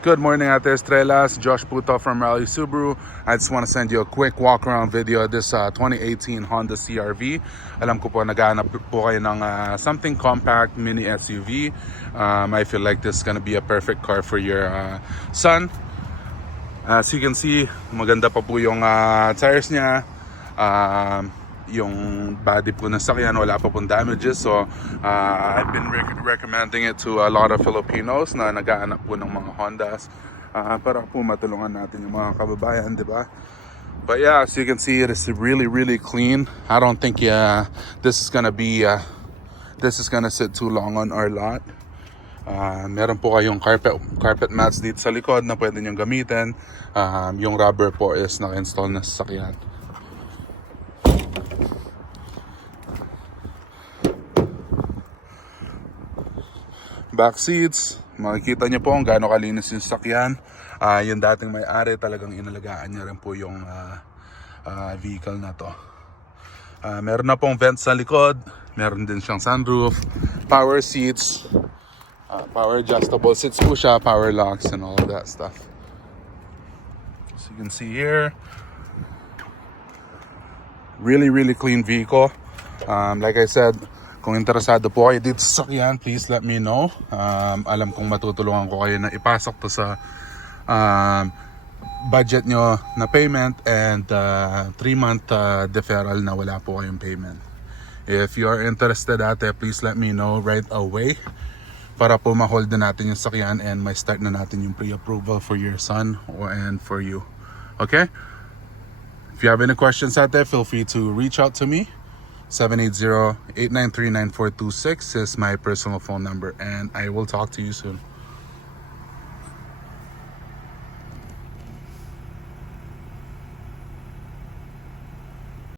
Good morning, Ate Estrellas. Josh Puto from Raleigh Subaru. I just want to send you a quick walk-around video of this 2018 Honda CR-V. Alam ko po, naghahanap po kayo ng something compact, mini SUV. I feel like this is gonna be a perfect car for your son. As you can see, maganda pa po yung tires niya. Yung body po ng sakyan, wala pa pong damages. So, I've been recommending it to a lot of Filipinos na naghahanap po ng mga Hondas para po matulungan natin yung mga kababayan, di ba? But yeah, as you can see, it is really, really clean. I don't think this is gonna sit too long on our lot. Meron po kayong carpet mats dito sa likod na pwede nyo gamitin. Yung rubber po is naka-install na sa sakyan. Back seats, makikita nyo po kung gaano kalinis yung sakyan. Yung dating may-ari, talagang inalagaan niya rin po yung vehicle na to. Meron na pong vents sa likod, meron din siyang sunroof, power seats, power adjustable seats po siya, power locks and all of that stuff. As you can see here, really, really clean vehicle. Like I said, kung interesado po kayo dito sa sakyan, please let me know. Alam kong matutulungan ko kayo na ipasok to sa budget nyo na payment and 3-month deferral na wala po kayong payment. If you are interested, ate, please let me know right away para po ma-hold na natin yung sakyan and may start na natin yung pre-approval for your son and for you. Okay? If you have any questions, ate, feel free to reach out to me. 780-893-9426 is my personal phone number, and I will talk to you soon.